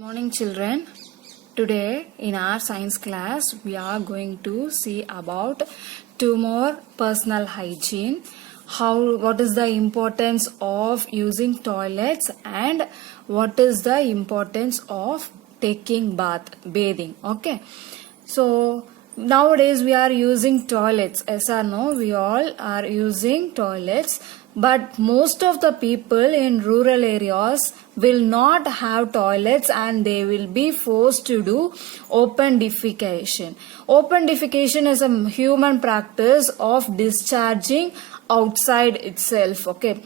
Morning children. Today in our science class we are going to see about two more personal hygiene, what is the importance of using toilets and what is the importance of taking bathing. Okay, so nowadays we are using toilets, yes or no? We all are using toilets, but most of the people in rural areas will not have toilets and they will be forced to do open defecation. Open defecation is a human practice of discharging outside itself. Okay,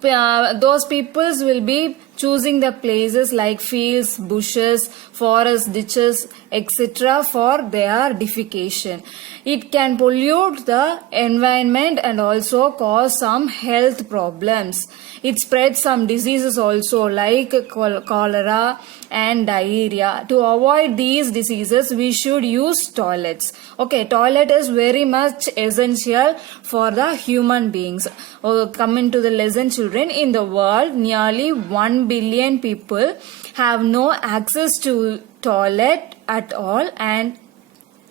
those peoples will be choosing the places like fields, bushes, forests, ditches, etc. for their defecation. It can pollute the environment and also cause some health problems. It spreads some diseases also like cholera and diarrhea. To avoid these diseases, we should use toilets. Okay, toilet is very much essential for the human beings. Coming to the lesson, children, in the world, nearly 1 billion people have no access to toilet at all and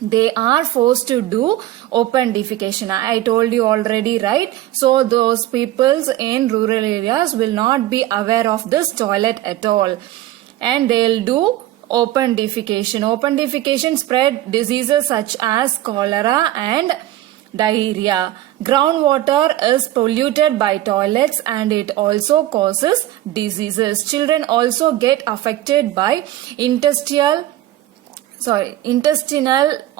they are forced to do open defecation. I told you already, right? So those peoples in rural areas will not be aware of this toilet at all and they'll do open defecation. Open defecation spread diseases such as cholera and diarrhea. Groundwater is polluted by toilets and it also causes diseases. Children also get affected by intestinal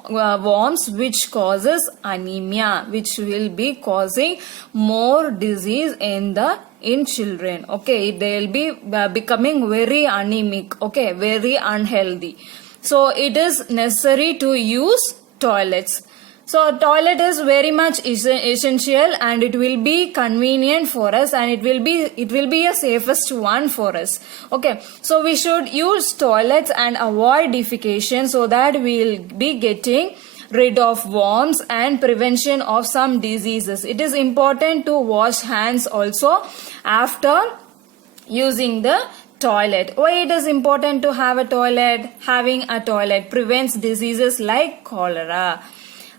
worms, which causes anemia, which will be causing more disease in children. Okay, they will be becoming very anemic. Okay, very unhealthy. So it is necessary to use toilets. So toilet is very much essential and it will be convenient for us and it will be a safest one for us. Okay, so we should use toilets and avoid defecation so that we will be getting rid of worms and prevention of some diseases. It is important to wash hands also after using the toilet. Why it is important to have a toilet? Having a toilet prevents diseases like cholera.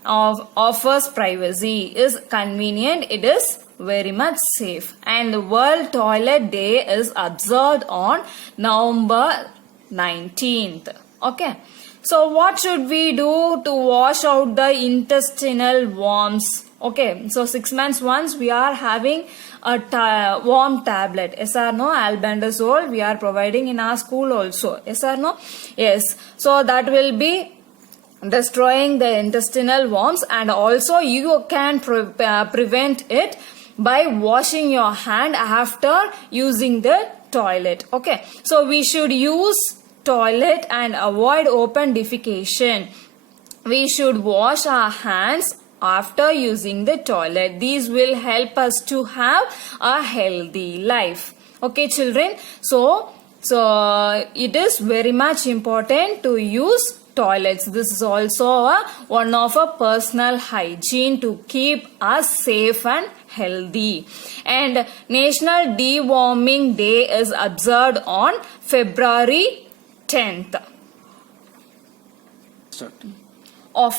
Offers privacy, is convenient, it is very much safe, and the World Toilet Day is observed on November 19th. Okay, so what should we do to wash out the intestinal worms? Okay, so 6 months once we are having a worm tablet. Yes or no? Albendazole we are providing in our school also. Yes or no? Yes. So that will be destroying the intestinal worms and also you can prevent it by washing your hand after using the toilet. Okay, so we should use toilet and avoid open defecation. We should wash our hands after using the toilet. These will help us to have a healthy life. Okay, children, so it is very much important to use toilets. This is also one of a personal hygiene to keep us safe and healthy. And National Deworming Day is observed on February 10th.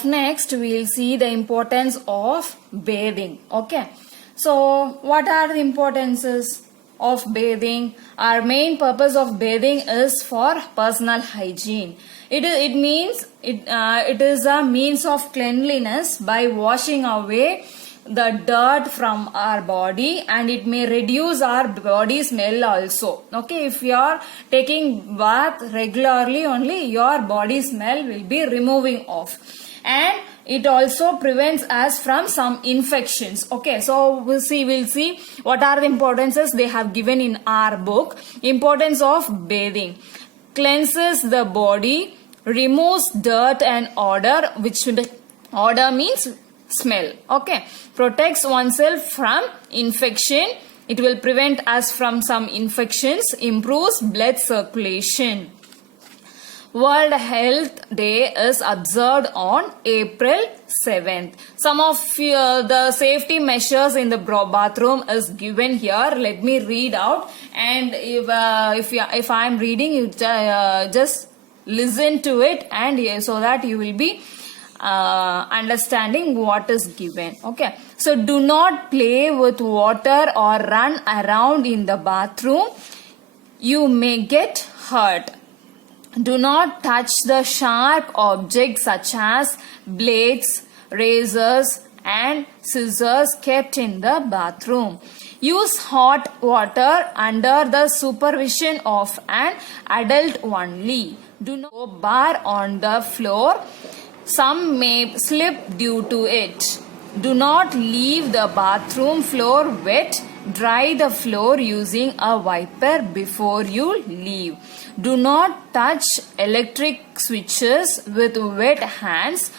Next we will see the importance of bathing. Okay, so what are the importances of bathing? Our main purpose of bathing is for personal hygiene. It is a means of cleanliness by washing away the dirt from our body and it may reduce our body smell also. Okay, if you are taking bath regularly, only your body smell will be removing off, and it also prevents us from some infections. Okay, so we'll see what are the importances they have given in our book. Importance of bathing: cleanses the body, removes dirt and odor, which odor means smell. Okay, protects oneself from infection. It will prevent us from some infections, improves blood circulation. World Health Day is observed on April 7th. Some of the safety measures in the bathroom is given here. Let me read out, and if I am reading, you just listen to it, and so that you will be understanding what is given. Okay, so do not play with water or run around in the bathroom. You may get hurt. Do not touch the sharp objects such as blades, razors, and scissors kept in the bathroom. Use hot water under the supervision of an adult only. Do not go bar on the floor. Some may slip due to it. Do not leave the bathroom floor wet. Dry the floor using a wiper before you leave. Do not touch electric switches with wet hands.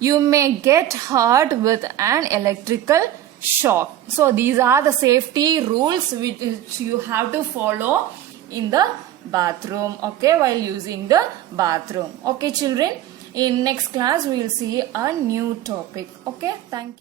You may get hurt with an electrical shock. So these are the safety rules which you have to follow in the bathroom, okay, while using the bathroom. Okay, children, in next class we will see a new topic. Okay, thank you.